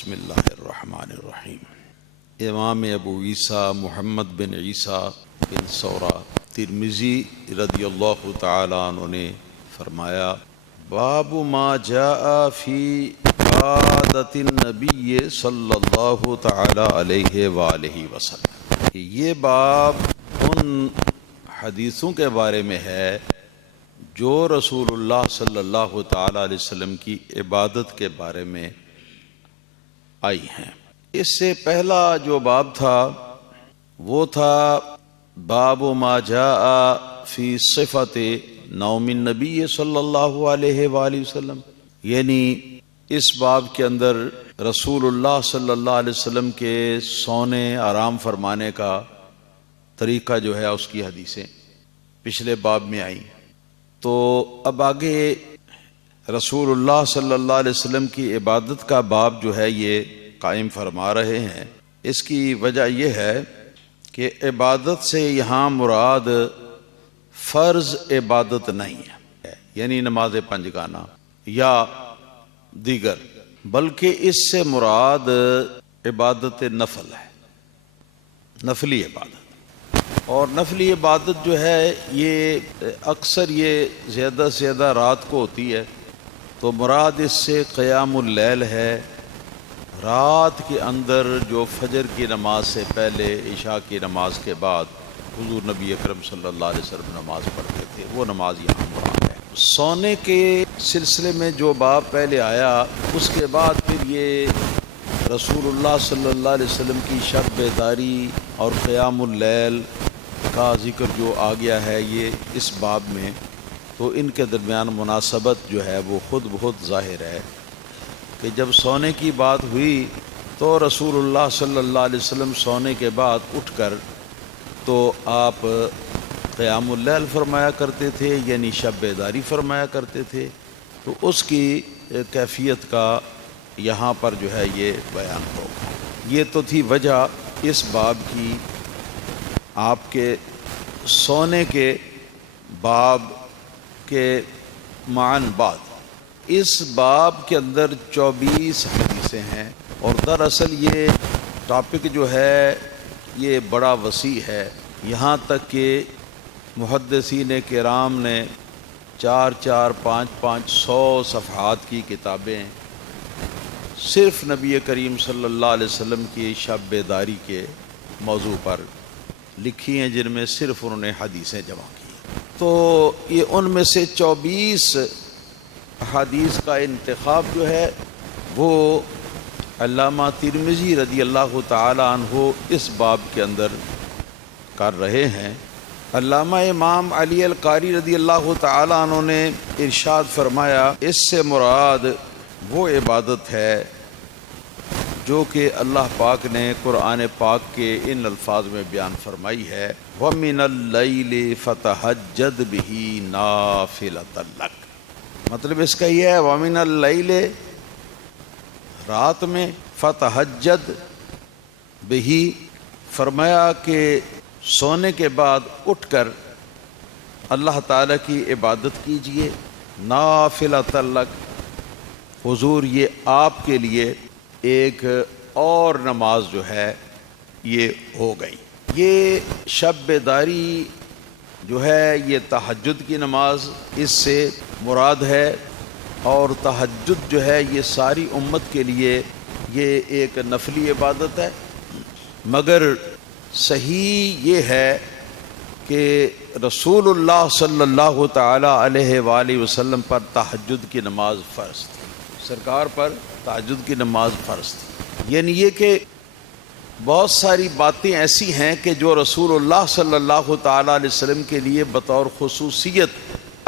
بسم اللہ الرحمن الرحیم۔ امام ابو عیسیٰ محمد بن عیسیٰ بن ثورہ ترمذی رضی اللہ تعالی عنہ نے فرمایا، باب ما جاء فی عادت النبی صلی اللہ تعالی علیہ وآلہ وسلم۔ یہ باب ان حدیثوں کے بارے میں ہے جو رسول اللہ صلی اللہ تعالی علیہ وسلم کی عبادت کے بارے میں آئی ہیں۔ اس سے پہلا جو باب تھا وہ تھا باب ما جاء فی صفت نوم النبی صلی اللہ علیہ وآلہ وسلم، یعنی اس باب کے اندر رسول اللہ صلی اللہ علیہ وسلم کے سونے آرام فرمانے کا طریقہ جو ہے اس کی حدیثیں پچھلے باب میں آئیں۔ تو اب آگے رسول اللہ صلی اللہ علیہ وسلم کی عبادت کا باب جو ہے یہ قائم فرما رہے ہیں۔ اس کی وجہ یہ ہے کہ عبادت سے یہاں مراد فرض عبادت نہیں ہے، یعنی نماز پنجگانہ یا دیگر، بلکہ اس سے مراد عبادت نفل ہے، نفلی عبادت۔ اور نفلی عبادت جو ہے یہ اکثر یہ زیادہ سے زیادہ رات کو ہوتی ہے، تو مراد اس سے قیام اللیل ہے۔ رات کے اندر جو فجر کی نماز سے پہلے عشاء کی نماز کے بعد حضور نبی اکرم صلی اللہ علیہ وسلم نماز پڑھتے تھے، وہ نماز یہاں مراد ہے۔ سونے کے سلسلے میں جو باب پہلے آیا، اس کے بعد پھر یہ رسول اللہ صلی اللہ علیہ وسلم کی شب بیداری اور قیام اللیل کا ذکر جو آ گیا ہے یہ اس باب میں، تو ان کے درمیان مناسبت جو ہے وہ خود بخود ظاہر ہے کہ جب سونے کی بات ہوئی تو رسول اللہ صلی اللہ علیہ وسلم سونے کے بعد اٹھ کر تو آپ قیام اللیل فرمایا کرتے تھے، یعنی شب بیداری فرمایا کرتے تھے۔ تو اس کی کیفیت کا یہاں پر جو ہے یہ بیان ہوگا۔ یہ تو تھی وجہ اس باب کی، آپ کے سونے کے باب کے معن بعد۔ اس باب کے اندر 24 حدیثیں ہیں، اور دراصل یہ ٹاپک جو ہے یہ بڑا وسیع ہے، یہاں تک کہ محدثین کرام نے 400 500 صفحات کی کتابیں صرف نبی کریم صلی اللہ علیہ وسلم کی شب بیداری کے موضوع پر لکھی ہیں، جن میں صرف انہوں نے حدیثیں جمع کی۔ تو یہ ان میں سے 24 حدیث کا انتخاب جو ہے وہ علامہ ترمذی رضی اللہ تعالی عنہ اس باب کے اندر کر رہے ہیں۔ علامہ امام علی القاری رضی اللہ تعالی عنہ نے ارشاد فرمایا، اس سے مراد وہ عبادت ہے جو کہ اللہ پاک نے قرآن پاک کے ان الفاظ میں بیان فرمائی ہے، وَمِنَ اللَّيْلِ فَتَہَجَّدْ بِهِ نَافِلَةً لَكَ۔ مطلب اس کا یہ ہے وَمِنَ اللَّيْلِ، رات میں، فَتَہَجَّدْ بِهِ، فرمایا کہ سونے کے بعد اٹھ کر اللہ تعالیٰ کی عبادت کیجئے، نَافِلَةً لَكَ، حضور یہ آپ کے لیے ایک اور نماز جو ہے یہ ہو گئی۔ یہ شب بیداری جو ہے یہ تہجد کی نماز اس سے مراد ہے، اور تہجد جو ہے یہ ساری امت کے لیے یہ ایک نفلی عبادت ہے، مگر صحیح یہ ہے کہ رسول اللہ صلی اللہ تعالی علیہ وآلہ وسلم پر تہجد کی نماز فرض تھی، سرکار پر تہجد کی نماز فرض تھی۔ یعنی یہ کہ بہت ساری باتیں ایسی ہیں کہ جو رسول اللہ صلی اللہ تعالی علیہ وسلم کے لیے بطور خصوصیت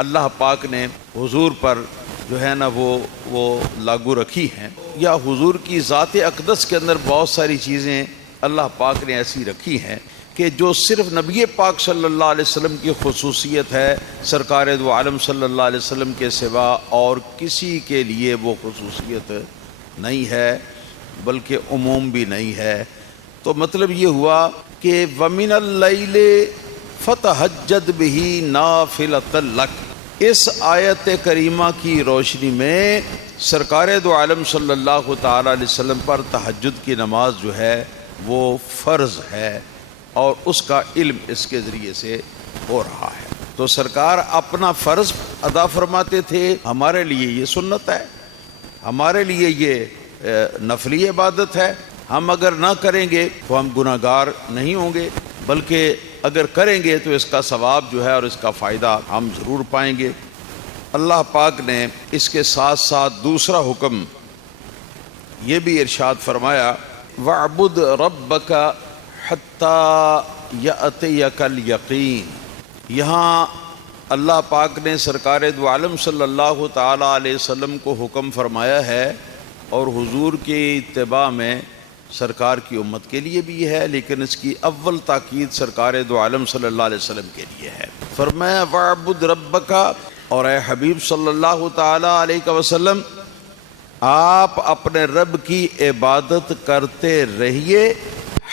اللہ پاک نے حضور پر جو ہے نا وہ لاگو رکھی ہیں، یا حضور کی ذات اقدس کے اندر بہت ساری چیزیں اللہ پاک نے ایسی رکھی ہیں کہ جو صرف نبی پاک صلی اللہ علیہ وسلم کی خصوصیت ہے، سرکار دو عالم صلی اللہ علیہ وسلم کے سوا اور کسی کے لیے وہ خصوصیت نہیں ہے، بلکہ عموم بھی نہیں ہے۔ تو مطلب یہ ہوا کہ وَمِنَ اللَّيْلِ فَتَہَجَّدْ بِهِ نَافِلَةً لَكَ، اس آیت کریمہ کی روشنی میں سرکار دو عالم صلی اللہ تعالی علیہ وسلم پر تہجد کی نماز جو ہے وہ فرض ہے اور اس کا علم اس کے ذریعے سے ہو رہا ہے۔ تو سرکار اپنا فرض ادا فرماتے تھے، ہمارے لیے یہ سنت ہے، ہمارے لیے یہ نفلی عبادت ہے۔ ہم اگر نہ کریں گے تو ہم گناہ گار نہیں ہوں گے، بلکہ اگر کریں گے تو اس کا ثواب جو ہے اور اس کا فائدہ ہم ضرور پائیں گے۔ اللہ پاک نے اس کے ساتھ ساتھ دوسرا حکم یہ بھی ارشاد فرمایا، وَاعْبُدْ رَبَّكَ حَتَّى يَأْتِيَكَ الْيَقِينُ۔ یہاں اللہ پاک نے سرکار دو عالم صلی اللہ تعالی علیہ وسلم کو حکم فرمایا ہے، اور حضور کی اتباع میں سرکار کی امت کے لیے بھی ہے، لیکن اس کی اول تاکید سرکار دو عالم صلی اللہ علیہ وسلم کے لیے ہے۔ فرمایا وَاعْبُدْ رَبَّكَ، اور اے حبیب صلی اللہ تعالی علیہ وسلم آپ اپنے رب کی عبادت کرتے رہیے،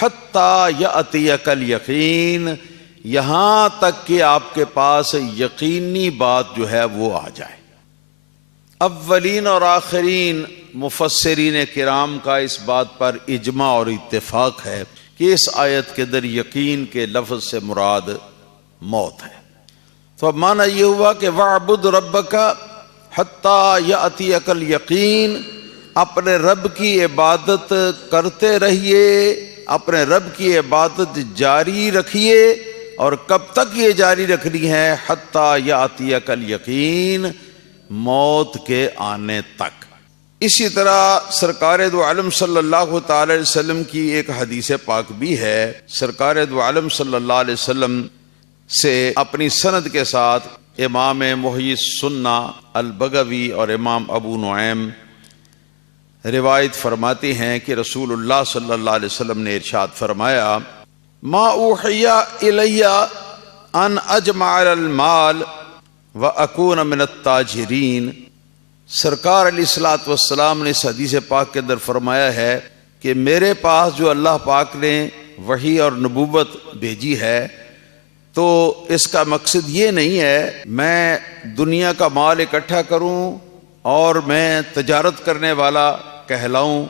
حتیٰ یأتیک الیقین، یہاں تک کہ آپ کے پاس یقینی بات جو ہے وہ آ جائے۔ اولین اور آخرین مفسرین کرام کا اس بات پر اجماع اور اتفاق ہے کہ اس آیت کے در یقین کے لفظ سے مراد موت ہے۔ تو اب معنی یہ ہوا کہ وَاعْبُدْ رَبَّكَ حَتَّى يَأْتِيَكَ الْيَقِينُ، اپنے رب کی عبادت کرتے رہیے، اپنے رب کی عبادت جاری رکھیے، اور کب تک یہ جاری رکھنی ہے؟ حَتَّى يَأْتِيَكَ الْيَقِينُ، موت کے آنے تک۔ اسی طرح سرکار دو عالم صلی اللہ تعالی علیہ وسلم کی ایک حدیث پاک بھی ہے۔ سرکار دو عالم صلی اللہ علیہ وسلم سے اپنی سند کے ساتھ امام محی السنہ البغوی اور امام ابو نعیم روایت فرماتے ہیں کہ رسول اللہ صلی اللہ علیہ وسلم نے ارشاد فرمایا، ما اوحی الی ان اجمع المال وَأَكُونَ مِنَ التَّاجِرِينَ۔ سرکار علیہ الصلوۃ والسلام نے اس حدیث پاک کے اندر فرمایا ہے کہ میرے پاس جو اللہ پاک نے وحی اور نبوت بھیجی ہے، تو اس کا مقصد یہ نہیں ہے میں دنیا کا مال اکٹھا کروں اور میں تجارت کرنے والا کہلاؤں،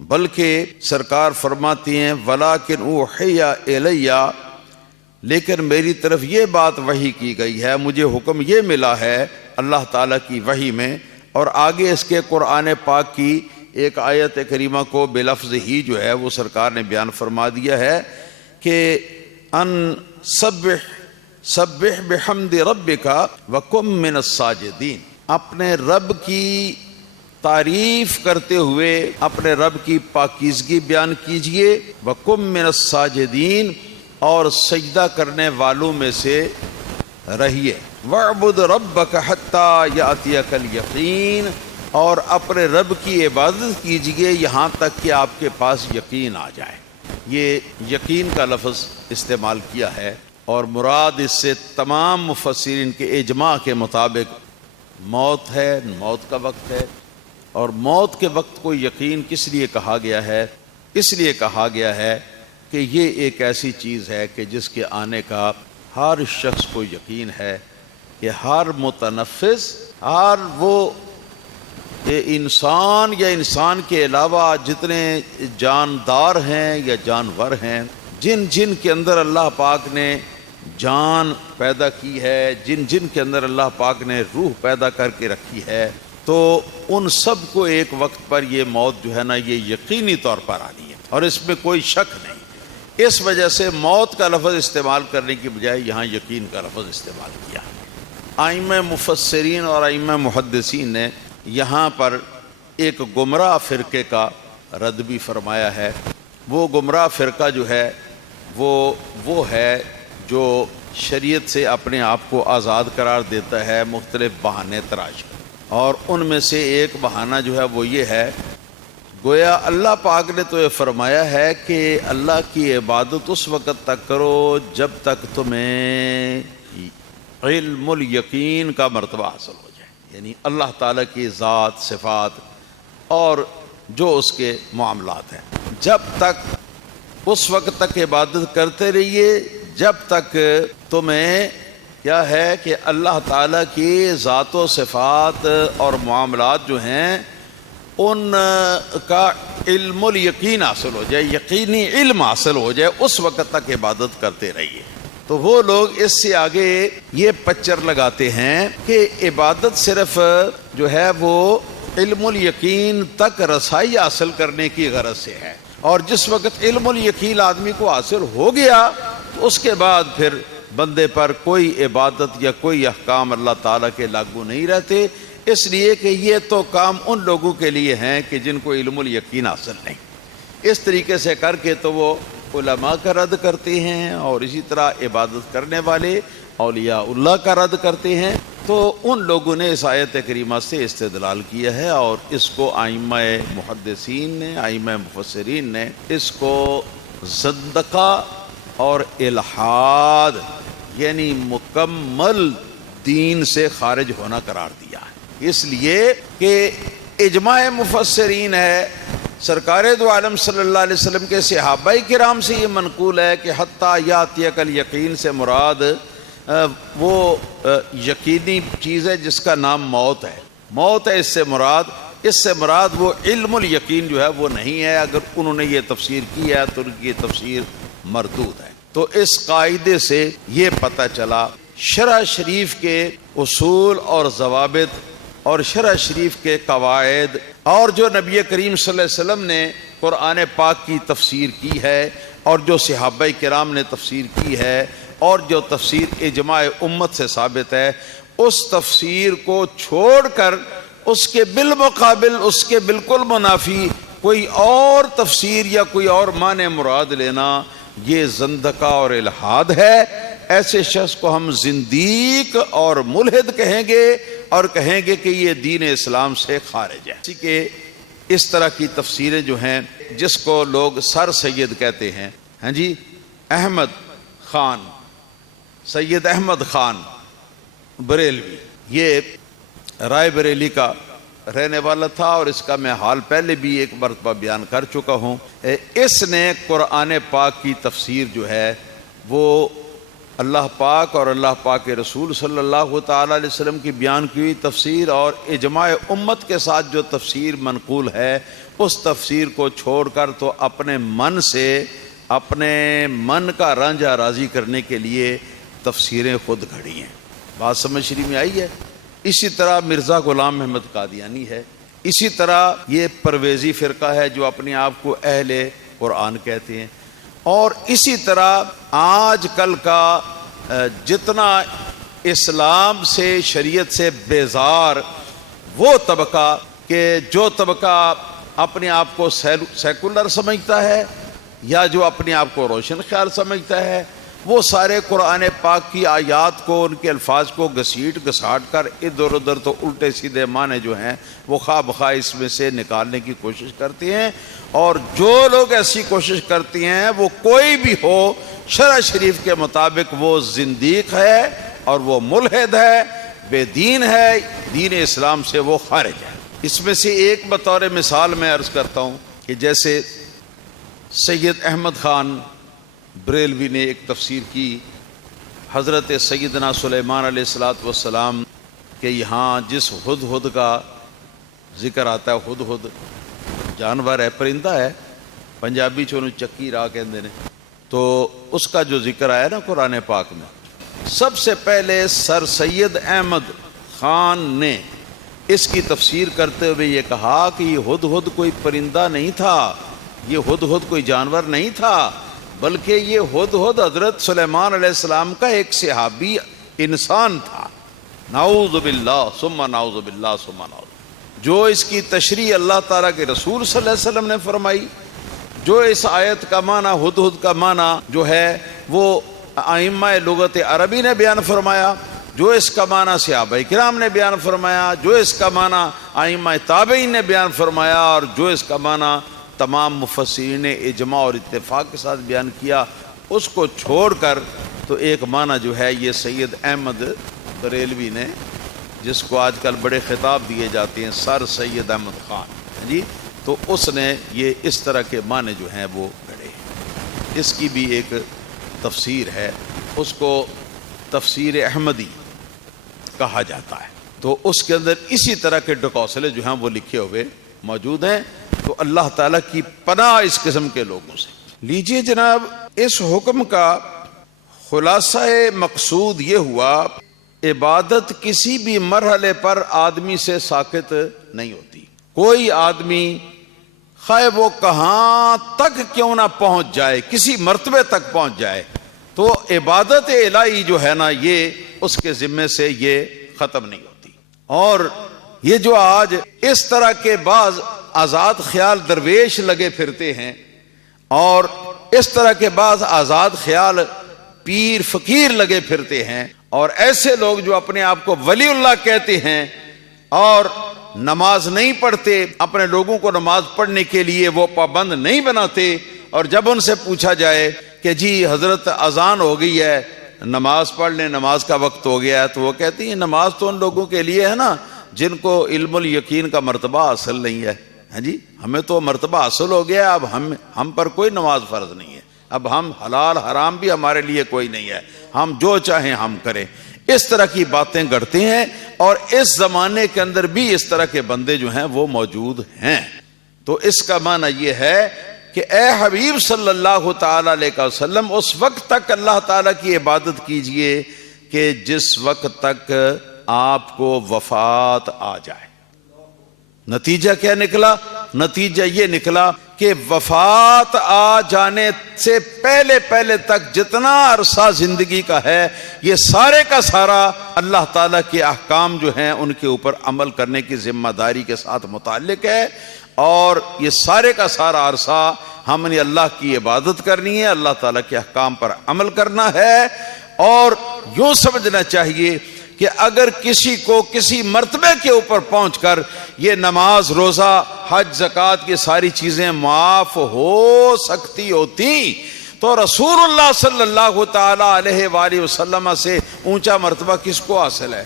بلکہ سرکار فرماتی ہیں وَلَٰكِنْ أُوحِيَ إِلَيَّ، لیکن میری طرف یہ بات وحی کی گئی ہے، مجھے حکم یہ ملا ہے اللہ تعالیٰ کی وحی میں، اور آگے اس کے قرآن پاک کی ایک آیت کریمہ کو بلفظ ہی جو ہے وہ سرکار نے بیان فرما دیا ہے کہ ان سبح بحمد ربک وکن من الساجدین، اپنے رب کی تعریف کرتے ہوئے اپنے رب کی پاکیزگی بیان کیجئے، وکن من الساجدین، اور سجدہ کرنے والوں میں سے رہیے، وَاعْبُدْ رَبَّكَ حَتَّى يَأْتِيَكَ الْيَقِينُ، اور اپنے رب کی عبادت کیجئے یہاں تک کہ آپ کے پاس یقین آ جائے۔ یہ یقین کا لفظ استعمال کیا ہے، اور مراد اس سے تمام مفسرین کے اجماع کے مطابق موت ہے، موت کا وقت ہے۔ اور موت کے وقت کو یقین کس لیے کہا گیا ہے؟ اس لیے کہا گیا ہے کہ یہ ایک ایسی چیز ہے کہ جس کے آنے کا ہر شخص کو یقین ہے، کہ ہر متنفس، ہر وہ انسان یا انسان کے علاوہ جتنے جاندار ہیں یا جانور ہیں، جن جن کے اندر اللہ پاک نے جان پیدا کی ہے، جن جن کے اندر اللہ پاک نے روح پیدا کر کے رکھی ہے، تو ان سب کو ایک وقت پر یہ موت جو ہے نا یہ یقینی طور پر آنی ہے، اور اس میں کوئی شک نہیں۔ اس وجہ سے موت کا لفظ استعمال کرنے کی بجائے یہاں یقین کا لفظ استعمال کیا۔ ائمہ مفسرین اور ائمہ محدثین نے یہاں پر ایک گمراہ فرقے کا رد بھی فرمایا ہے۔ وہ گمراہ فرقہ جو ہے وہ ہے جو شریعت سے اپنے آپ کو آزاد قرار دیتا ہے مختلف بہانے تراش کر، اور ان میں سے ایک بہانہ جو ہے وہ یہ ہے، گویا اللہ پاک نے تو یہ فرمایا ہے کہ اللہ کی عبادت اس وقت تک کرو جب تک تمہیں علم الیقین کا مرتبہ حاصل ہو جائے، یعنی اللہ تعالیٰ کی ذات، صفات اور جو اس کے معاملات ہیں، جب تک اس وقت تک عبادت کرتے رہیے جب تک تمہیں کیا ہے کہ اللہ تعالیٰ کی ذات و صفات اور معاملات جو ہیں ان کا علم الیقین حاصل ہو جائے، یقینی علم حاصل ہو جائے، اس وقت تک عبادت کرتے رہیے۔ تو وہ لوگ اس سے آگے یہ پچر لگاتے ہیں کہ عبادت صرف جو ہے وہ علم الیقین تک رسائی حاصل کرنے کی غرض سے ہے، اور جس وقت علم الیقین آدمی کو حاصل ہو گیا تو اس کے بعد پھر بندے پر کوئی عبادت یا کوئی احکام اللہ تعالیٰ کے لاگو نہیں رہتے، اس لیے کہ یہ تو کام ان لوگوں کے لیے ہیں کہ جن کو علم الیقین حاصل نہیں۔ اس طریقے سے کر کے تو وہ علماء کا رد کرتے ہیں، اور اسی طرح عبادت کرنے والے اولیاء اللہ کا رد کرتے ہیں۔ تو ان لوگوں نے اس آیت کریمہ سے استدلال کیا ہے، اور اس کو ائمہ محدثین نے، ائمہ مفسرین نے اس کو زندقہ اور الحاد یعنی مکمل دین سے خارج ہونا قرار دیا ہے، اس لیے کہ اجماع مفسرین ہے، سرکار دو عالم صلی اللہ علیہ وسلم کے صحابہ کرام سے یہ منقول ہے کہ حتیٰ یاتیک الیقین سے مراد وہ یقینی چیز ہے جس کا نام موت ہے، موت ہے اس سے مراد وہ علم الیقین جو ہے وہ نہیں ہے۔ اگر انہوں نے یہ تفسیر کی ہے تو ان کی تفسیر مردود ہے۔ تو اس قاعدے سے یہ پتہ چلا شرع شریف کے اصول اور ضوابط اور شرع شریف کے قواعد، اور جو نبی کریم صلی اللہ علیہ وسلم نے قرآن پاک کی تفسیر کی ہے، اور جو صحابہ کرام نے تفسیر کی ہے، اور جو تفسیر اجماع امت سے ثابت ہے، اس تفسیر کو چھوڑ کر اس کے بالمقابل اس کے بالکل منافی کوئی اور تفسیر یا کوئی اور معنی مراد لینا یہ زندقہ اور الحاد ہے۔ ایسے شخص کو ہم زندیق اور ملحد کہیں گے، اور کہیں گے کہ یہ دین اسلام سے خارج ہے۔ اسی کے اس طرح کی تفسیریں جو ہیں، جس کو لوگ سر سید کہتے ہیں، ہاں جی، احمد خان، سید احمد خان بریلوی، یہ رائے بریلی کا رہنے والا تھا، اور اس کا میں حال پہلے بھی ایک مرتبہ بیان کر چکا ہوں۔ اس نے قرآن پاک کی تفسیر جو ہے وہ اللہ پاک اور اللہ پاک کے رسول صلی اللہ تعالیٰ علیہ وسلم کی بیان کی ہوئی تفسیر اور اجماع امت کے ساتھ جو تفسیر منقول ہے، اس تفسیر کو چھوڑ کر تو اپنے من سے، اپنے من کا رانجھا راضی کرنے کے لیے تفسیریں خود گھڑی ہیں۔ بات سمجھ شریف میں آئی ہے؟ اسی طرح مرزا غلام احمد قادیانی ہے، اسی طرح یہ پرویزی فرقہ ہے جو اپنے آپ کو اہل قرآن کہتے ہیں، اور اسی طرح آج کل کا جتنا اسلام سے، شریعت سے بیزار وہ طبقہ، کہ جو طبقہ اپنے آپ کو سیکولر سمجھتا ہے یا جو اپنے آپ کو روشن خیال سمجھتا ہے، وہ سارے قرآن پاک کی آیات کو، ان کے الفاظ کو گھسیٹ گھساٹ کر ادھر ادھر تو الٹے سیدھے معنی جو ہیں وہ خواہ بخواہ اس میں سے نکالنے کی کوشش کرتے ہیں۔ اور جو لوگ ایسی کوشش کرتے ہیں وہ کوئی بھی ہو، شرع شریف کے مطابق وہ زندیق ہے اور وہ ملحد ہے، بے دین ہے، دین اسلام سے وہ خارج ہے۔ اس میں سے ایک بطور مثال میں عرض کرتا ہوں کہ جیسے سید احمد خان بریلوی نے ایک تفسیر کی حضرت سیدنا سلیمان علیہ السلام کہ یہاں جس ہدہد کا ذکر آتا ہے، ہدہد جانور ہے، پرندہ ہے، پنجابی چونو چکی راہ کہندے نے، تو اس کا جو ذکر آیا نا قرآن پاک میں، سب سے پہلے سر سید احمد خان نے اس کی تفسیر کرتے ہوئے یہ کہا کہ یہ ہدہد کوئی پرندہ نہیں تھا، یہ ہدہد کوئی جانور نہیں تھا، بلکہ یہ ہدہد حضرت سلیمان علیہ السلام کا ایک صحابی انسان تھا۔ نعوذ باللہ ثم نعوذ باللہ ثم نعوذ۔ جو اس کی تشریح اللہ تعالیٰ کے رسول صلی اللہ علیہ وسلم نے فرمائی، جو اس آیت کا معنی، ہدہد کا معنی جو ہے وہ ائمہ لغت عربی نے بیان فرمایا، جو اس کا معنی صحابہ کرام نے بیان فرمایا، جو اس کا معنی ائمہ تابعین نے بیان فرمایا، اور جو اس کا معنی تمام مفسرین نے اجماع اور اتفاق کے ساتھ بیان کیا، اس کو چھوڑ کر تو ایک معنی جو ہے یہ سید احمد بریلوی نے، جس کو آج کل بڑے خطاب دیے جاتے ہیں، سر سید احمد خان جی، تو اس نے یہ اس طرح کے معنی جو ہیں وہ گھڑے۔ اس کی بھی ایک تفسیر ہے، اس کو تفسیر احمدی کہا جاتا ہے، تو اس کے اندر اسی طرح کے ڈکوسلے جو ہیں وہ لکھے ہوئے موجود ہیں. تو اللہ تعالیٰ کی پناہ اس قسم کے لوگوں سے. لیجئے جناب، اس حکم کا خلاصہ مقصود یہ ہوا، عبادت کسی بھی مرحلے پر آدمی سے ساقط نہیں ہوتی. کوئی آدمی خواہ وہ کہاں تک کیوں نہ پہنچ جائے، کسی مرتبے تک پہنچ جائے، تو عبادت الہی جو ہے نا یہ اس کے ذمے سے یہ ختم نہیں ہوتی. اور یہ جو آج اس طرح کے بعض آزاد خیال درویش لگے پھرتے ہیں، اور اس طرح کے بعض آزاد خیال پیر فقیر لگے پھرتے ہیں، اور ایسے لوگ جو اپنے آپ کو ولی اللہ کہتے ہیں اور نماز نہیں پڑھتے، اپنے لوگوں کو نماز پڑھنے کے لیے وہ پابند نہیں بناتے، اور جب ان سے پوچھا جائے کہ جی حضرت اذان ہو گئی ہے، نماز پڑھ لیں، نماز کا وقت ہو گیا ہے، تو وہ کہتی ہیں نماز تو ان لوگوں کے لیے ہے نا جن کو علم الیقین کا مرتبہ حاصل نہیں ہے. ہاں جی، ہمیں تو مرتبہ حاصل ہو گیا، اب ہم پر کوئی نماز فرض نہیں ہے، اب ہم حلال حرام بھی ہمارے لیے کوئی نہیں ہے، ہم جو چاہیں ہم کریں. اس طرح کی باتیں گڑتے ہیں، اور اس زمانے کے اندر بھی اس طرح کے بندے جو ہیں وہ موجود ہیں. تو اس کا معنی یہ ہے کہ اے حبیب صلی اللہ تعالی علیہ وسلم، اس وقت تک اللہ تعالیٰ کی عبادت کیجئے کہ جس وقت تک آپ کو وفات آ جائے. نتیجہ کیا نکلا؟ نتیجہ یہ نکلا کہ وفات آ جانے سے پہلے تک جتنا عرصہ زندگی کا ہے، یہ سارے کا سارا اللہ تعالیٰ کے احکام جو ہیں ان کے اوپر عمل کرنے کی ذمہ داری کے ساتھ متعلق ہے. اور یہ سارے کا سارا عرصہ ہم نے اللہ کی عبادت کرنی ہے، اللہ تعالیٰ کے احکام پر عمل کرنا ہے. اور یوں سمجھنا چاہیے کہ اگر کسی کو کسی مرتبے کے اوپر پہنچ کر یہ نماز، روزہ، حج، زکوٰۃ کی ساری چیزیں معاف ہو سکتی ہوتی تو رسول اللہ صلی اللہ تعالی علیہ وآلہ وسلم سے اونچا مرتبہ کس کو حاصل ہے؟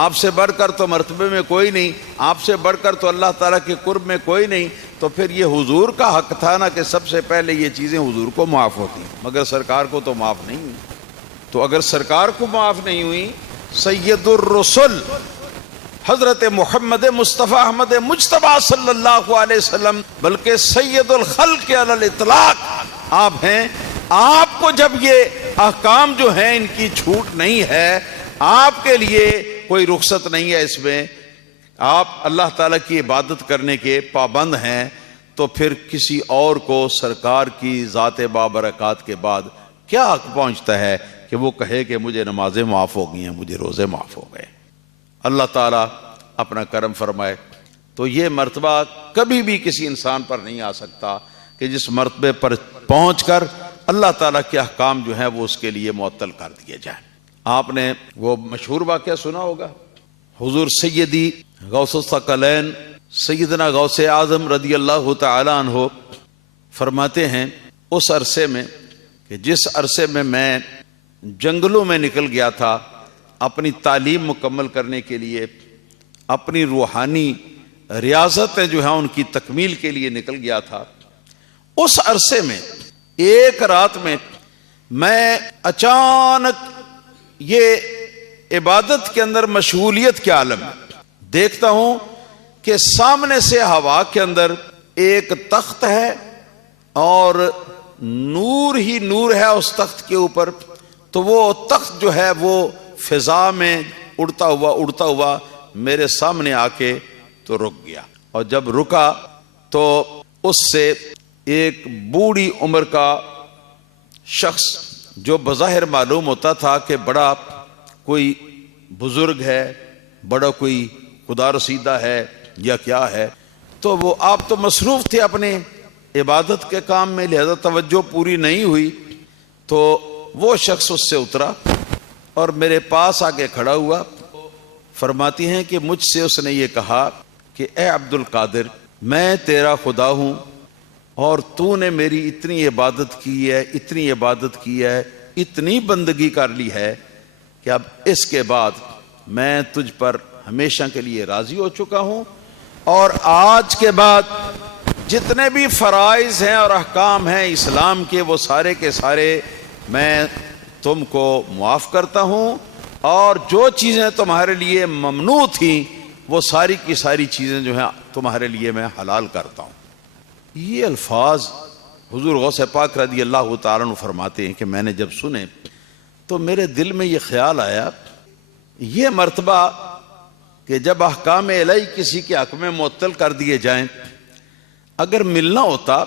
آپ سے بڑھ کر تو مرتبے میں کوئی نہیں، آپ سے بڑھ کر تو اللہ تعالیٰ کے قرب میں کوئی نہیں. تو پھر یہ حضور کا حق تھا نا کہ سب سے پہلے یہ چیزیں حضور کو معاف ہوتی، مگر سرکار کو تو معاف نہیں ہوئی. تو اگر سرکار کو معاف نہیں ہوئی، سید الرسل حضرت محمد مصطفیٰ احمد مجتبیٰ صلی اللہ علیہ وسلم، بلکہ سید الخلق علی الاطلاق آپ ہیں. آپ کو جب یہ احکام جو ہیں ان کی چھوٹ نہیں ہے، آپ کے لیے کوئی رخصت نہیں ہے اس میں، آپ اللہ تعالیٰ کی عبادت کرنے کے پابند ہیں، تو پھر کسی اور کو سرکار کی ذات بابرکات کے بعد کیا حق پہنچتا ہے کہ وہ کہے کہ مجھے نمازیں معاف ہو گئی ہیں، مجھے روزے معاف ہو گئے. اللہ تعالیٰ اپنا کرم فرمائے. تو یہ مرتبہ کبھی بھی کسی انسان پر نہیں آ سکتا کہ جس مرتبے پر پہنچ کر اللہ تعالیٰ کے احکام جو ہیں وہ اس کے لیے معطل کر دیے جائیں. آپ نے وہ مشہور واقعہ سنا ہوگا، حضور سیدی غوث الثقلین سیدنا غوث اعظم رضی اللہ تعالی عنہ فرماتے ہیں اس عرصے میں کہ جس عرصے میں میں جنگلوں میں نکل گیا تھا اپنی تعلیم مکمل کرنے کے لیے، اپنی روحانی ریاضتیں جو ہیں ان کی تکمیل کے لیے نکل گیا تھا، اس عرصے میں ایک رات میں اچانک یہ عبادت کے اندر مشغولیت کے عالم دیکھتا ہوں کہ سامنے سے ہوا کے اندر ایک تخت ہے اور نور ہی نور ہے اس تخت کے اوپر. تو وہ تخت جو ہے وہ فضا میں اڑتا ہوا میرے سامنے آ کے تو رک گیا. اور جب رکا تو اس سے ایک بوڑھی عمر کا شخص جو بظاہر معلوم ہوتا تھا کہ بڑا کوئی بزرگ ہے، بڑا کوئی خدا رسیدہ ہے یا کیا ہے، تو وہ آپ تو مصروف تھے اپنے عبادت کے کام میں، لہذا توجہ پوری نہیں ہوئی. تو وہ شخص اس سے اترا اور میرے پاس آ کے کھڑا ہوا. فرماتی ہیں کہ مجھ سے اس نے یہ کہا کہ اے عبد القادر، میں تیرا خدا ہوں اور تو نے میری اتنی عبادت کی ہے، اتنی عبادت کی ہے، اتنی بندگی کر لی ہے کہ اب اس کے بعد میں تجھ پر ہمیشہ کے لیے راضی ہو چکا ہوں، اور آج کے بعد جتنے بھی فرائض ہیں اور احکام ہیں اسلام کے وہ سارے کے سارے میں تم کو معاف کرتا ہوں، اور جو چیزیں تمہارے لیے ممنوع تھیں وہ ساری کی ساری چیزیں جو ہیں تمہارے لیے میں حلال کرتا ہوں۔ یہ الفاظ حضور غوث پاک رضی اللہ تعالیٰ عنہ فرماتے ہیں کہ میں نے جب سنے تو میرے دل میں یہ خیال آیا، یہ مرتبہ کہ جب احکام الہی کسی کے حق میں معطل کر دیے جائیں، اگر ملنا ہوتا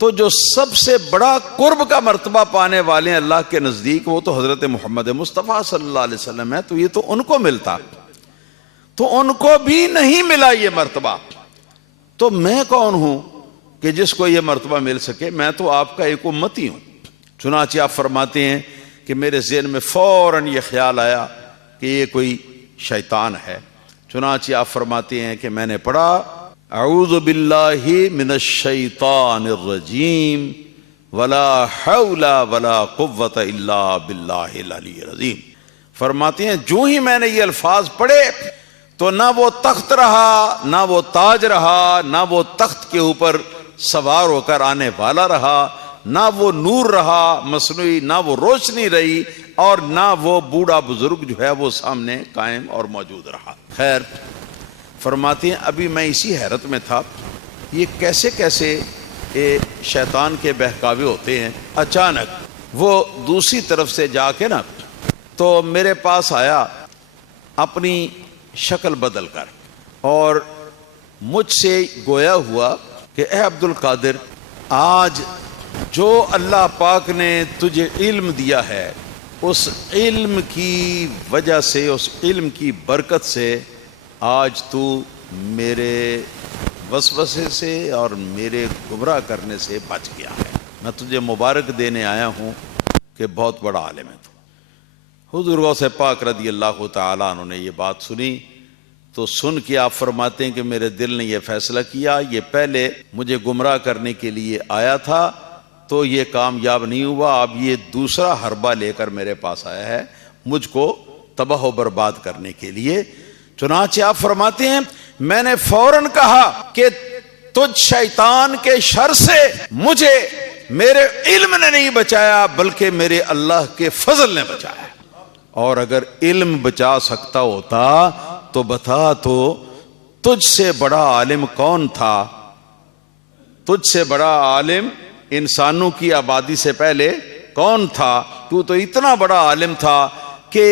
تو جو سب سے بڑا قرب کا مرتبہ پانے والے ہیں اللہ کے نزدیک وہ تو حضرت محمد مصطفیٰ صلی اللہ علیہ وسلم ہے، تو یہ تو ان کو ملتا، تو ان کو بھی نہیں ملا یہ مرتبہ، تو میں کون ہوں کہ جس کو یہ مرتبہ مل سکے؟ میں تو آپ کا ایک امتی ہوں۔ چنانچہ آپ فرماتے ہیں کہ میرے ذہن میں فوراً یہ خیال آیا کہ یہ کوئی شیطان ہے۔ چنانچہ آپ فرماتے ہیں کہ میں نے پڑھا اعوذ باللہ من الشیطان الرجیم ولا حول ولا قوت الا باللہ العلی العظیم۔ فرماتے ہیں جو ہی میں نے یہ الفاظ پڑھے تو نہ وہ تخت رہا، نہ وہ تاج رہا، نہ وہ تخت کے اوپر سوار ہو کر آنے والا رہا، نہ وہ نور رہا مصنوعی، نہ وہ روشنی رہی، اور نہ وہ بوڑھا بزرگ جو ہے وہ سامنے قائم اور موجود رہا۔ خیر، فرماتے ہیں ابھی میں اسی حیرت میں تھا یہ کیسے کیسے شیطان کے بہکاوے ہوتے ہیں۔ اچانک وہ دوسری طرف سے جا کے نا تو میرے پاس آیا اپنی شکل بدل کر، اور مجھ سے گویا ہوا کہ اے عبد القادر، آج جو اللہ پاک نے تجھے علم دیا ہے اس علم کی وجہ سے، اس علم کی برکت سے آج تو میرے وسوسے سے اور میرے گمراہ کرنے سے بچ گیا ہے۔ میں تجھے مبارک دینے آیا ہوں کہ بہت بڑا عالم ہے تو۔ حضور غوث پاک رضی اللہ تعالیٰ عنہ نے یہ بات سنی تو سن کے آپ فرماتے ہیں کہ میرے دل نے یہ فیصلہ کیا، یہ پہلے مجھے گمراہ کرنے کے لیے آیا تھا تو یہ کامیاب نہیں ہوا، اب یہ دوسرا حربہ لے کر میرے پاس آیا ہے مجھ کو تباہ و برباد کرنے کے لیے۔ چنانچہ آپ فرماتے ہیں میں نے فوراً کہا کہ تجھ شیطان کے شر سے مجھے میرے علم نے نہیں بچایا بلکہ میرے اللہ کے فضل نے بچایا، اور اگر علم بچا سکتا ہوتا تو بتا تو تجھ سے بڑا عالم کون تھا؟ تجھ سے بڑا عالم انسانوں کی آبادی سے پہلے کون تھا؟ تو اتنا بڑا عالم تھا کہ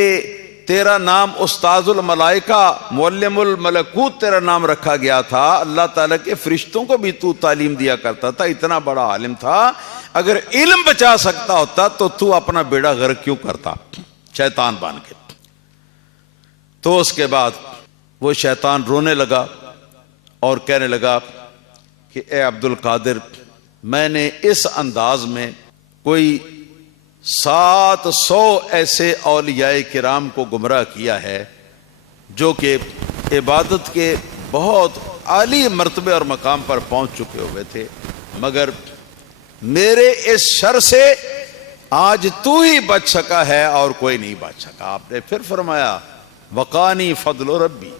تیرا نام استاذ الملائکہ معلم الملکوت تیرا نام رکھا گیا تھا، اللہ تعالیٰ کے فرشتوں کو بھی تو تعلیم دیا کرتا تھا، اتنا بڑا عالم تھا۔ اگر علم بچا سکتا ہوتا تو اپنا بیڑا غرق کیوں کرتا شیطان بن کے؟ تو اس کے بعد وہ شیطان رونے لگا اور کہنے لگا کہ اے عبد القادر، میں نے اس انداز میں کوئی 700 ایسے اولیاء کرام کو گمراہ کیا ہے جو کہ عبادت کے بہت عالی مرتبے اور مقام پر پہنچ چکے ہوئے تھے، مگر میرے اس شر سے آج تو ہی بچ سکا ہے اور کوئی نہیں بچ سکا۔ آپ نے پھر فرمایا وقانی فضل ربی،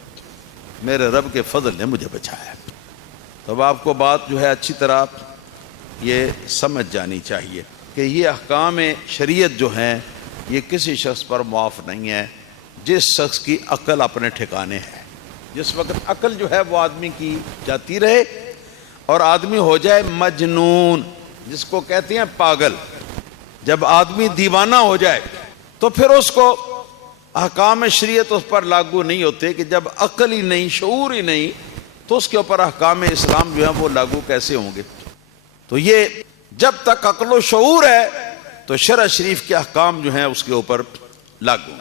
میرے رب کے فضل نے مجھے بچایا۔ تو اب آپ کو بات جو ہے اچھی طرح یہ سمجھ جانی چاہیے کہ یہ احکام شریعت جو ہیں یہ کسی شخص پر معاف نہیں ہے جس شخص کی عقل اپنے ٹھکانے ہے۔ جس وقت عقل جو ہے وہ آدمی کی جاتی رہے اور آدمی ہو جائے مجنون، جس کو کہتے ہیں پاگل، جب آدمی دیوانہ ہو جائے تو پھر اس کو احکام شریعت اس پر لاگو نہیں ہوتے، کہ جب عقل ہی نہیں، شعور ہی نہیں، تو اس کے اوپر احکام اسلام جو ہیں وہ لاگو کیسے ہوں گے؟ تو یہ جب تک عقل و شعور ہے تو شرع شریف کے احکام جو ہیں اس کے اوپر لاگو،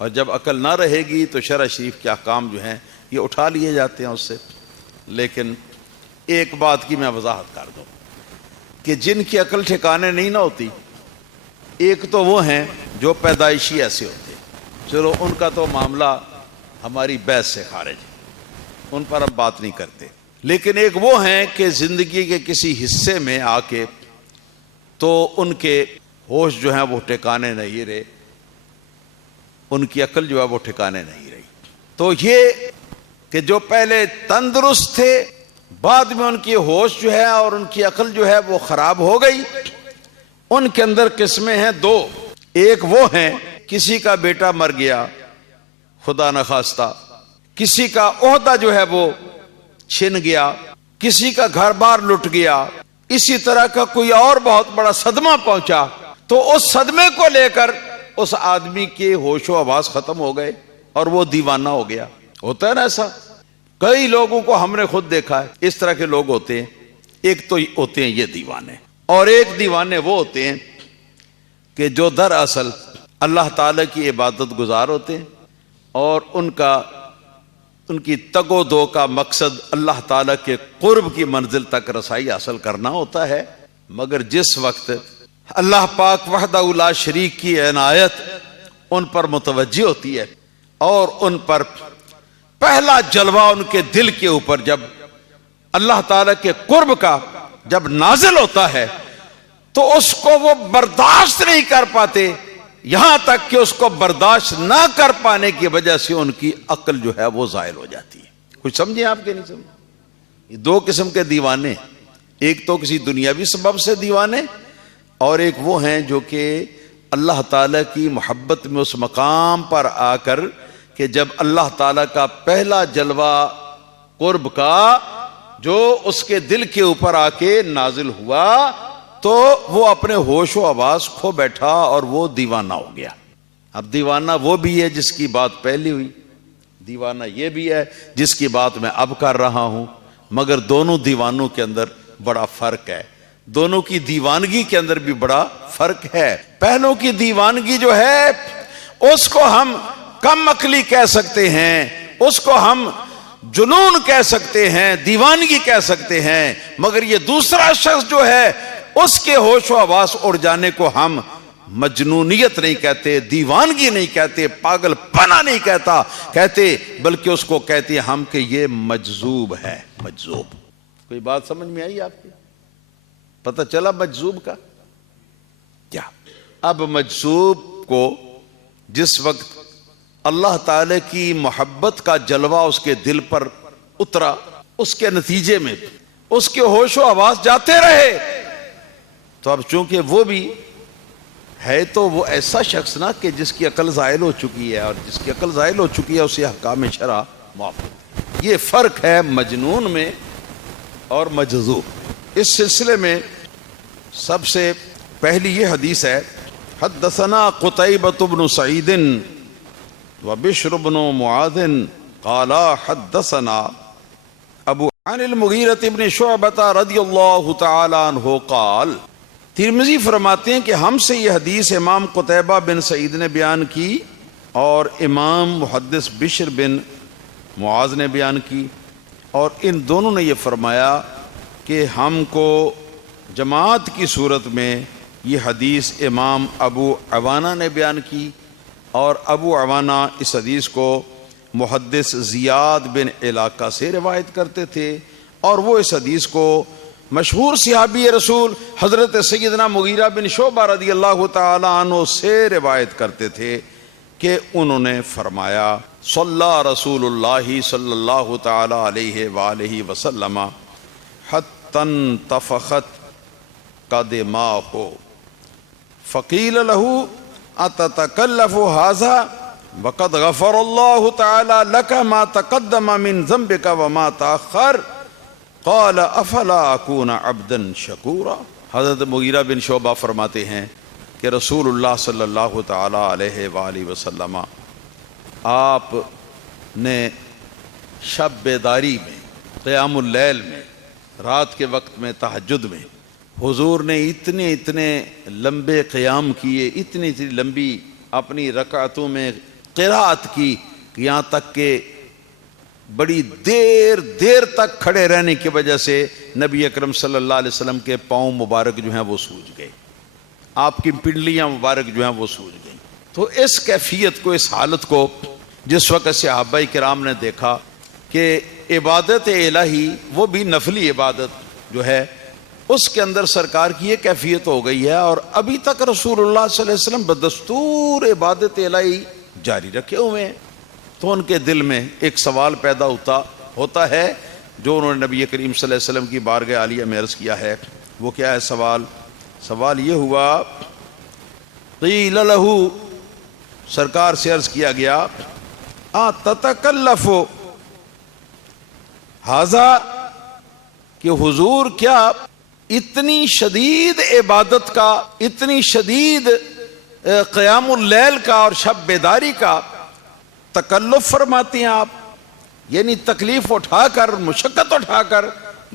اور جب عقل نہ رہے گی تو شرع شریف کے احکام جو ہیں یہ اٹھا لیے جاتے ہیں اس سے۔ لیکن ایک بات کی میں وضاحت کر دوں کہ جن کی عقل ٹھکانے نہیں نہ ہوتی، ایک تو وہ ہیں جو پیدائشی ایسے ہوتے، چلو ان کا تو معاملہ ہماری بحث سے خارج ہے، ان پر ہم بات نہیں کرتے، لیکن ایک وہ ہیں کہ زندگی کے کسی حصے میں آ کے تو ان کے ہوش جو ہیں وہ ٹھکانے نہیں رہے، ان کی عقل جو ہے وہ ٹھکانے نہیں رہی۔ تو یہ کہ جو پہلے تندرست تھے بعد میں ان کی ہوش جو ہے اور ان کی عقل جو ہے وہ خراب ہو گئی، ان کے اندر قسمیں ہیں دو۔ ایک وہ ہیں کسی کا بیٹا مر گیا خدا نخواستہ، کسی کا عہدہ جو ہے وہ چھن گیا، کسی کا گھر بار لٹ گیا، اسی طرح کا کوئی اور بہت بڑا صدمہ پہنچا، تو اس صدمے کو لے کر اس آدمی کے ہوش و حواس ختم ہو گئے اور وہ دیوانہ ہو گیا۔ ہوتا ہے نا ایسا، کئی لوگوں کو ہم نے خود دیکھا ہے، اس طرح کے لوگ ہوتے ہیں۔ ایک تو ہوتے ہیں یہ دیوانے، اور ایک دیوانے وہ ہوتے ہیں کہ جو دراصل اللہ تعالی کی عبادت گزار ہوتے ہیں، اور ان کی تگ و دو کا مقصد اللہ تعالی کے قرب کی منزل تک رسائی حاصل کرنا ہوتا ہے، مگر جس وقت اللہ پاک وحدہ لا شریک کی عنایت ان پر متوجہ ہوتی ہے اور ان پر پہلا جلوہ ان کے دل کے اوپر جب اللہ تعالی کے قرب کا جب نازل ہوتا ہے تو اس کو وہ برداشت نہیں کر پاتے، یہاں تک کہ اس کو برداشت نہ کر پانے کی وجہ سے ان کی عقل جو ہے وہ زائل ہو جاتی ہے۔ کچھ سمجھیں آپ کے نہیں سمجھیں؟ دو قسم کے دیوانے، ایک تو کسی دنیاوی سبب سے دیوانے، اور ایک وہ ہیں جو کہ اللہ تعالیٰ کی محبت میں اس مقام پر آ کر کہ جب اللہ تعالیٰ کا پہلا جلوہ قرب کا جو اس کے دل کے اوپر آ کے نازل ہوا تو وہ اپنے ہوش و حواس کھو بیٹھا اور وہ دیوانہ ہو گیا۔ اب دیوانہ وہ بھی ہے جس کی بات پہلی ہوئی، دیوانہ یہ بھی ہے جس کی بات میں اب کر رہا ہوں، مگر دونوں دیوانوں کے اندر بڑا فرق ہے، دونوں کی دیوانگی کے اندر بھی بڑا فرق ہے۔ پہلوں کی دیوانگی جو ہے اس کو ہم کم عقلی کہہ سکتے ہیں، اس کو ہم جنون کہہ سکتے ہیں، دیوانگی کہہ سکتے ہیں، مگر یہ دوسرا شخص جو ہے اس کے ہوش و حواس اڑ جانے کو ہم مجنونیت نہیں کہتے، دیوانگی نہیں کہتے، پاگل پنا نہیں کہتے، بلکہ اس کو کہتے ہیں ہم کہ یہ مجذوب ہے۔ مجذوب، کوئی بات سمجھ میں آئی آپ کی؟ پتہ چلا مجذوب کا کیا؟ اب مجذوب کو جس وقت اللہ تعالی کی محبت کا جلوہ اس کے دل پر اترا، اس کے نتیجے میں اس کے ہوش و حواس جاتے رہے، تو اب چونکہ وہ بھی ہے تو وہ ایسا شخص نا کہ جس کی عقل زائل ہو چکی ہے، اور جس کی عقل زائل ہو چکی ہے اسے احکام شرع معاف۔ یہ فرق ہے مجنون میں اور مجذوب۔ اس سلسلے میں سب سے پہلی یہ حدیث ہے، حدثنا قتیبۃ بن سعید وبشر بن معاذ قال حدثنا ابو عن المغیرۃ بن شعبۃ رضی اللہ تعالی عنہ قال، ترمذی فرماتے ہیں کہ ہم سے یہ حدیث امام قتیبہ بن سعید نے بیان کی اور امام محدث بشر بن معاذ نے بیان کی، اور ان دونوں نے یہ فرمایا کہ ہم کو جماعت کی صورت میں یہ حدیث امام ابو عوانہ نے بیان کی، اور ابو عوانہ اس حدیث کو محدث زیاد بن علاقہ سے روایت کرتے تھے، اور وہ اس حدیث کو مشہور صحابی رسول حضرت سیدنا مغیرہ بن شعبہ رضی اللہ تعالی عنہ سے روایت کرتے تھے کہ انہوں نے فرمایا صلی رسول اللہ صلی اللہ تعالی علیہ وآلہ وسلم حتی انتفخت قدماہ فقیل له اتتکلف هذا وقد غفر اللہ تعالی لك ما تقدم من ذنبك وما تأخر قال افلا اکون عبدا شکورا۔ حضرت مغیرہ بن شعبہ فرماتے ہیں کہ رسول اللہ صلی اللہ تعالی علیہ وآلہ وسلم آپ نے شب بیداری میں، قیام اللیل میں، رات کے وقت میں، تہجد میں حضور نے اتنے لمبے قیام کیے، اتنی لمبی اپنی رکعتوں میں قرات کی، یہاں تک کہ بڑی دیر تک کھڑے رہنے کی وجہ سے نبی اکرم صلی اللہ علیہ وسلم کے پاؤں مبارک جو ہیں وہ سوج گئے، آپ کی پنڈلیاں مبارک جو ہیں وہ سوج گئیں۔ تو اس کیفیت کو، اس حالت کو جس وقت صحابہ کرام نے دیکھا کہ عبادت الہی وہ بھی نفلی عبادت جو ہے اس کے اندر سرکار کی یہ کیفیت ہو گئی ہے، اور ابھی تک رسول اللہ صلی اللہ علیہ وسلم بدستور عبادت الہی جاری رکھے ہوئے ہیں، تو ان کے دل میں ایک سوال پیدا ہوتا ہے جو انہوں نے نبی کریم صلی اللہ علیہ وسلم کی بارگاہ عالیہ میں عرض کیا ہے۔ وہ کیا ہے سوال یہ ہوا قیل لہو، سرکار سے عرض کیا گیا تتکلف ھذا، کہ حضور کیا اتنی شدید عبادت کا، اتنی شدید قیام اللیل کا اور شب بیداری کا تکلف فرماتی ہیں آپ؟ یعنی تکلیف اٹھا کر، مشقت اٹھا کر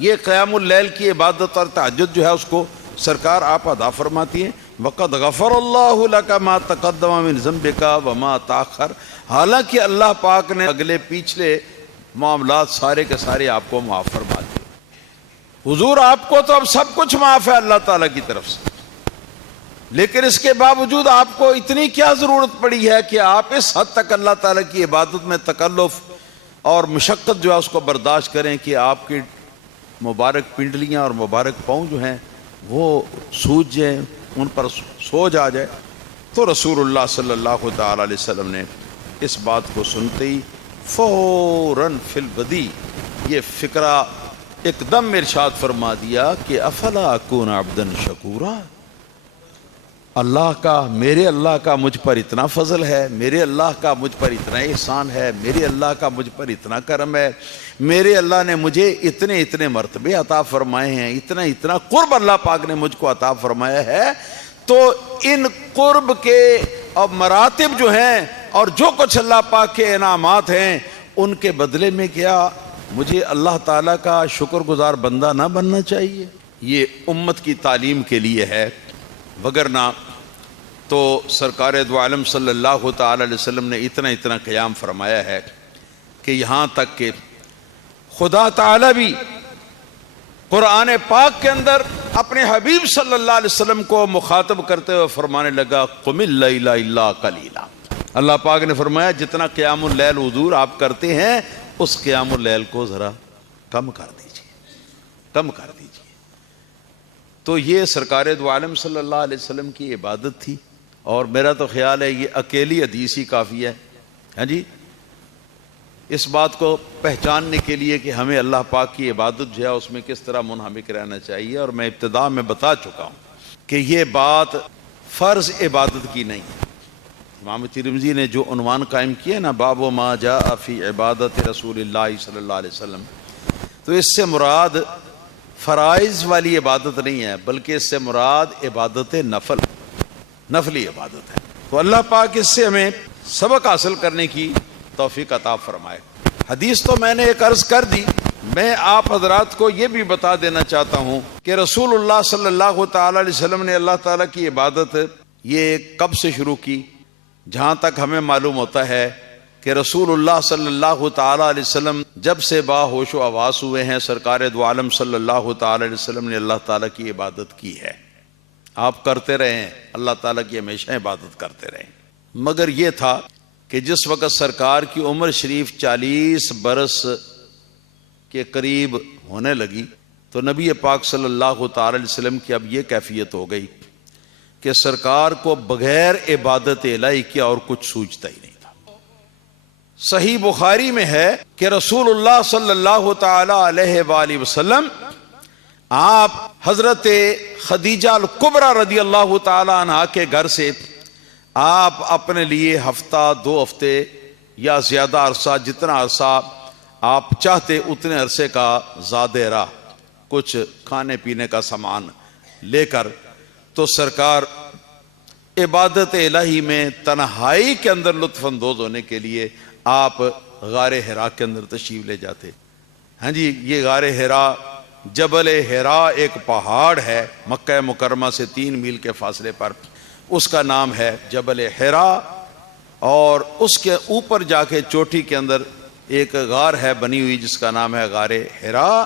یہ قیام اللیل کی عبادت اور تہجد جو ہے اس کو سرکار آپ ادا فرماتی ہیں. وقد غفر اللہ لک ما تقدم من ذنبک وما تاخر، حالانکہ اللہ پاک نے اگلے پیچھلے معاملات سارے کے سارے آپ کو معاف فرما دیے. حضور آپ کو تو اب سب کچھ معاف ہے اللہ تعالیٰ کی طرف سے، لیکن اس کے باوجود آپ کو اتنی کیا ضرورت پڑی ہے کہ آپ اس حد تک اللہ تعالیٰ کی عبادت میں تکلف اور مشقت جو ہے اس کو برداشت کریں کہ آپ کی مبارک پنڈلیاں اور مبارک پاؤں جو ہیں وہ سوج جائیں، ان پر سوج آ جائے. تو رسول اللہ صلی اللہ تعالی علیہ وسلم نے اس بات کو سنتے ہی فوراً فی البدی یہ فکرہ ایک دم ارشاد فرما دیا کہ افلا اکون عبدا شکورا، اللہ کا، میرے اللہ کا مجھ پر اتنا فضل ہے، میرے اللہ کا مجھ پر اتنا احسان ہے، میرے اللہ کا مجھ پر اتنا کرم ہے، میرے اللہ نے مجھے اتنے اتنے مرتبے عطا فرمائے ہیں، اتنا اتنا قرب اللہ پاک نے مجھ کو عطا فرمایا ہے. تو ان قرب کے اور مراتب جو ہیں اور جو کچھ اللہ پاک کے انعامات ہیں ان کے بدلے میں کیا مجھے اللہ تعالیٰ کا شکر گزار بندہ نہ بننا چاہیے؟ یہ امت کی تعلیم کے لیے ہے، وگرنہ تو سرکار دو عالم صلی اللہ تعالی علیہ وسلم نے اتنا اتنا قیام فرمایا ہے کہ یہاں تک کہ خدا تعالی بھی قرآن پاک کے اندر اپنے حبیب صلی اللہ علیہ وسلم کو مخاطب کرتے ہوئے فرمانے لگا قم اللیل الا قلیلا. اللہ پاک نے فرمایا جتنا قیام اللیل حضور آپ کرتے ہیں اس قیام اللیل کو ذرا کم کر دیجیے، کم کر دیجیے. تو یہ سرکار دو عالم صلی اللہ علیہ وسلم کی عبادت تھی، اور میرا تو خیال ہے یہ اکیلی حدیث ہی کافی ہے. ہاں جی، اس بات کو پہچاننے کے لیے کہ ہمیں اللہ پاک کی عبادت جو ہے اس میں کس طرح منہمک رہنا چاہیے. اور میں ابتدا میں بتا چکا ہوں کہ یہ بات فرض عبادت کی نہیں ہے. امام ترمذی نے جو عنوان قائم کیا نا، باب ما جاء فی عبادت رسول اللہ صلی اللہ علیہ وسلم، تو اس سے مراد فرائض والی عبادت نہیں ہے، بلکہ اس سے مراد عبادت نفل، نفلی عبادت ہے. تو اللہ پاک اس سے ہمیں سبق حاصل کرنے کی توفیق عطا فرمائے. حدیث تو میں نے ایک عرض کر دی، میں آپ حضرات کو یہ بھی بتا دینا چاہتا ہوں کہ رسول اللہ صلی اللہ تعالی علیہ وسلم نے اللہ تعالیٰ کی عبادت یہ کب سے شروع کی. جہاں تک ہمیں معلوم ہوتا ہے کہ رسول اللہ صلی اللہ تعالی علیہ وسلم جب سے باہوش و حواس ہوئے ہیں، سرکار دو عالم صلی اللہ تعالی علیہ وسلم نے اللہ تعالیٰ کی عبادت کی ہے. آپ کرتے رہے ہیں، اللہ تعالیٰ کی ہمیشہ عبادت کرتے رہے. مگر یہ تھا کہ جس وقت سرکار کی عمر شریف 40 برس کے قریب ہونے لگی تو نبی پاک صلی اللہ تعالی علیہ وسلم کی اب یہ کیفیت ہو گئی کہ سرکار کو بغیر عبادت الہی کے اور کچھ سوچتا ہی نہیں تھا. صحیح بخاری میں ہے کہ رسول اللہ صلی اللہ تعالی علیہ وآلہ وسلم آپ حضرت خدیجہ الکبریٰ رضی اللہ تعالی عنہا کے گھر سے آپ اپنے لیے ہفتہ 2 ہفتے یا زیادہ عرصہ، جتنا عرصہ آپ چاہتے اتنے عرصے کا زاد راہ کچھ کھانے پینے کا سامان لے کر تو سرکار عبادت الہی میں تنہائی کے اندر لطف اندوز ہونے کے لیے آپ غار حرا کے اندر تشریف لے جاتے. ہاں جی، یہ غار حرا، جبل حرا ایک پہاڑ ہے مکہ مکرمہ سے 3 میل کے فاصلے پر، اس کا نام ہے جبل حرا. اور اس کے اوپر جا کے چوٹی کے اندر ایک غار ہے بنی ہوئی جس کا نام ہے غار حرا،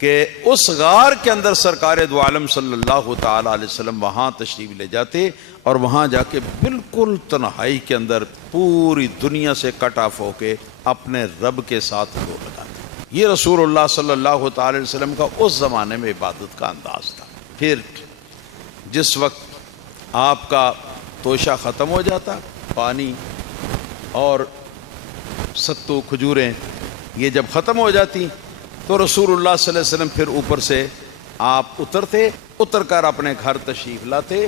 کہ اس غار کے اندر سرکار دو عالم صلی اللہ تعالی علیہ وسلم وہاں تشریف لے جاتے اور وہاں جا کے بالکل تنہائی کے اندر پوری دنیا سے کٹ آف ہو کے اپنے رب کے ساتھ دو لگاتے. یہ رسول اللہ صلی اللہ تعالی علیہ وسلم کا اس زمانے میں عبادت کا انداز تھا. پھر جس وقت آپ کا توشہ ختم ہو جاتا، پانی اور ستو کھجوریں یہ جب ختم ہو جاتی تو رسول اللہ صلی اللہ علیہ وسلم پھر اوپر سے آپ اترتے، اتر کر اپنے گھر تشریف لاتے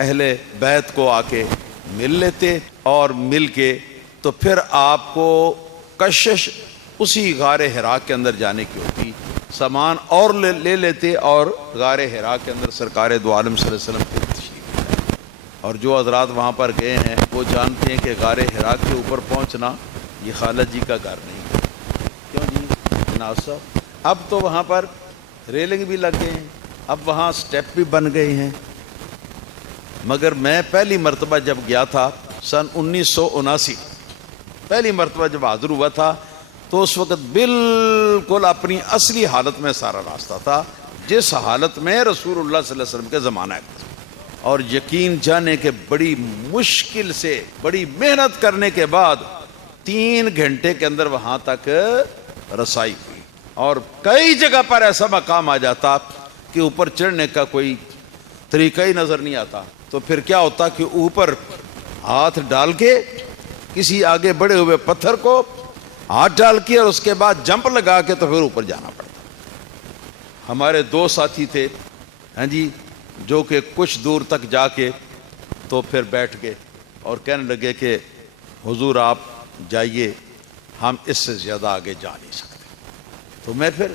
اہل بیت کو آ کے مل لیتے اور مل کے تو پھر آپ کو کشش اسی غار حرا کے اندر جانے کی ہوتی، سامان اور لے لیتے اور غار حرا کے اندر سرکار دو عالم صلی اللہ علیہ وسلم کی تشریف لائے۔ اور جو حضرات وہاں پر گئے ہیں وہ جانتے ہیں کہ غار حرا کے اوپر پہنچنا یہ خالد جی کا گھر نہیں ہے۔ کیوں جی ناصر؟ اب تو وہاں پر ریلنگ بھی لگ گئے ہیں، اب وہاں سٹیپ بھی بن گئے ہیں، مگر میں پہلی مرتبہ جب گیا تھا سن 1979 پہلی مرتبہ جب حاضر ہوا تھا تو اس وقت بالکل اپنی اصلی حالت میں سارا راستہ تھا، جس حالت میں رسول اللہ صلی اللہ علیہ وسلم کے زمانہ ہے۔ اور یقین جانے کہ بڑی مشکل سے بڑی محنت کرنے کے بعد 3 گھنٹے کے اندر وہاں تک رسائی ہوئی، اور کئی جگہ پر ایسا مقام آ جاتا کہ اوپر چڑھنے کا کوئی طریقہ ہی نظر نہیں آتا، تو پھر کیا ہوتا کہ اوپر ہاتھ ڈال کے کسی آگے بڑے ہوئے پتھر کو ہاتھ ڈال کے اور اس کے بعد جمپ لگا کے تو پھر اوپر جانا پڑتا۔ ہمارے 2 ساتھی تھے ہاں جی، جو کہ کچھ دور تک جا کے تو پھر بیٹھ گئے اور کہنے لگے کہ حضور آپ جائیے، ہم اس سے زیادہ آگے جا نہیں سکتے۔ تو میں پھر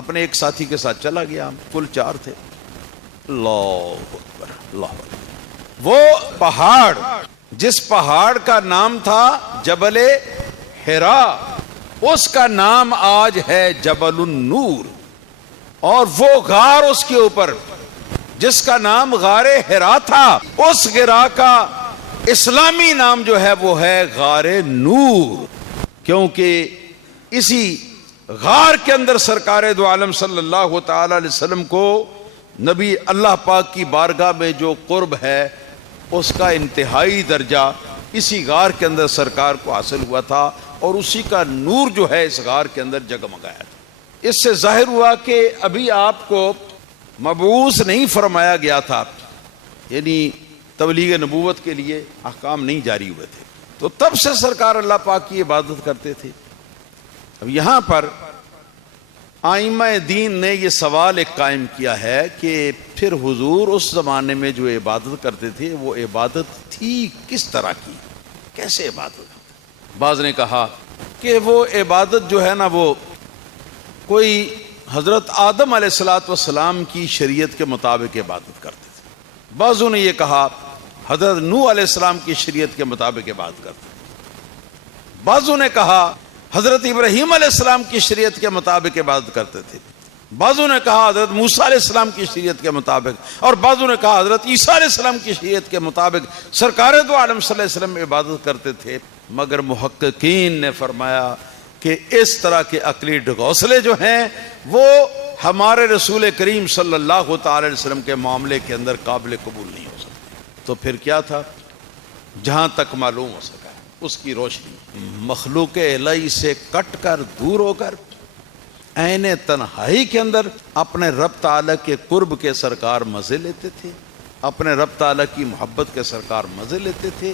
اپنے ایک ساتھی کے ساتھ چلا گیا، ہم کل 4 تھے۔ اللہ اکبر اللہ اکبر۔ وہ پہاڑ، جس پہاڑ کا نام تھا جبل حرا، اس کا نام آج ہے جبل النور، اور وہ غار اس کے اوپر جس کا نام غار حرا تھا، اس غار کا اسلامی نام جو ہے وہ ہے غار نور، کیونکہ اسی غار کے اندر سرکار دو عالم صلی اللہ تعالی علیہ وسلم کو نبی اللہ پاک کی بارگاہ میں جو قرب ہے اس کا انتہائی درجہ اسی غار کے اندر سرکار کو حاصل ہوا تھا، اور اسی کا نور جو ہے اس غار کے اندر جگمگایا تھا۔ اس سے ظاہر ہوا کہ ابھی آپ کو مبعوث نہیں فرمایا گیا تھا، یعنی تبلیغ نبوت کے لیے احکام نہیں جاری ہوئے تھے، تو تب سے سرکار اللہ پاک کی عبادت کرتے تھے۔ اب یہاں پر ائمہ دین نے یہ سوال ایک قائم کیا ہے کہ پھر حضور اس زمانے میں جو عبادت کرتے تھے وہ عبادت تھی کس طرح کی، کیسے عبادت؟ بعض نے کہا کہ وہ عبادت جو ہے نا وہ کوئی حضرت آدم علیہ الصلوۃ والسلام کی شریعت کے مطابق عبادت کرتے تھے، بعضوں نے یہ کہا حضرت نوح علیہ السلام کی شریعت کے مطابق عبادت کرتے تھے، بعضوں نے کہا حضرت ابراہیم علیہ السلام کی شریعت کے مطابق عبادت کرتے تھے، بعضوں نے کہا حضرت موسیٰ علیہ السلام کی شریعت کے مطابق، اور بعضوں نے کہا حضرت عیسیٰ علیہ السلام کی شریعت کے مطابق سرکار دو عالم صلی اللہ علیہ وسلم عبادت کرتے تھے۔ مگر محققین نے فرمایا کہ اس طرح کے عقلی ڈھکوسلے جو ہیں وہ ہمارے رسول کریم صلی اللہ تعالی علیہ وسلم کے معاملے کے اندر قابل قبول نہیں ہو سکتے۔ تو پھر کیا تھا؟ جہاں تک معلوم ہو سکا اس کی روشنی مخلوق الہی سے کٹ کر دور ہو کر عین تنہائی کے اندر اپنے رب تعالیٰ کے قرب کے سرکار مزے لیتے تھے، اپنے رب تعالیٰ کی محبت کے سرکار مزے لیتے تھے،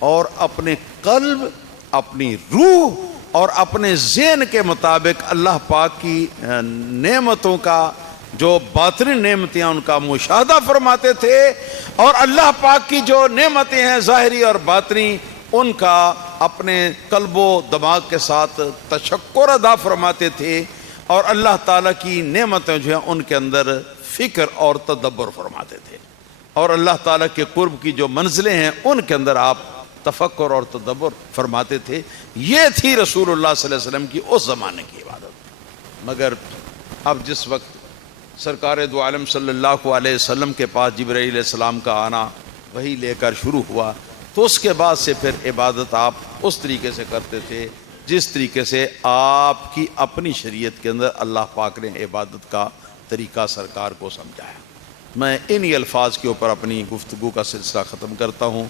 اور اپنے قلب، اپنی روح اور اپنے ذہن کے مطابق اللہ پاک کی نعمتوں کا جو باطنی نعمتیں ان کا مشاہدہ فرماتے تھے، اور اللہ پاک کی جو نعمتیں ہیں ظاہری اور باطنی ان کا اپنے قلب و دماغ کے ساتھ تشکر ادا فرماتے تھے، اور اللہ تعالیٰ کی نعمتیں جو ہیں ان کے اندر فکر اور تدبر فرماتے تھے، اور اللہ تعالیٰ کے قرب کی جو منزلیں ہیں ان کے اندر آپ تفکر اور تدبر فرماتے تھے۔ یہ تھی رسول اللہ صلی اللہ علیہ وسلم کی اس زمانے کی عبادت۔ مگر اب جس وقت سرکار دو عالم صلی اللہ علیہ وسلم کے پاس جبرائیل علیہ السلام کا آنا وہی لے کر شروع ہوا، تو اس کے بعد سے پھر عبادت آپ اس طریقے سے کرتے تھے جس طریقے سے آپ کی اپنی شریعت کے اندر اللہ پاک نے عبادت کا طریقہ سرکار کو سمجھایا۔ میں انہی الفاظ کے اوپر اپنی گفتگو کا سلسلہ ختم کرتا ہوں۔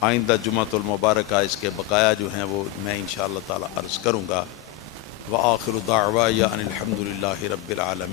آئندہ جمعۃ المبارکہ اس کے بقایا جو ہیں وہ میں انشاءاللہ تعالی عرض کروں گا۔ وآخر دعوایا ان الحمد للہ رب العالمین۔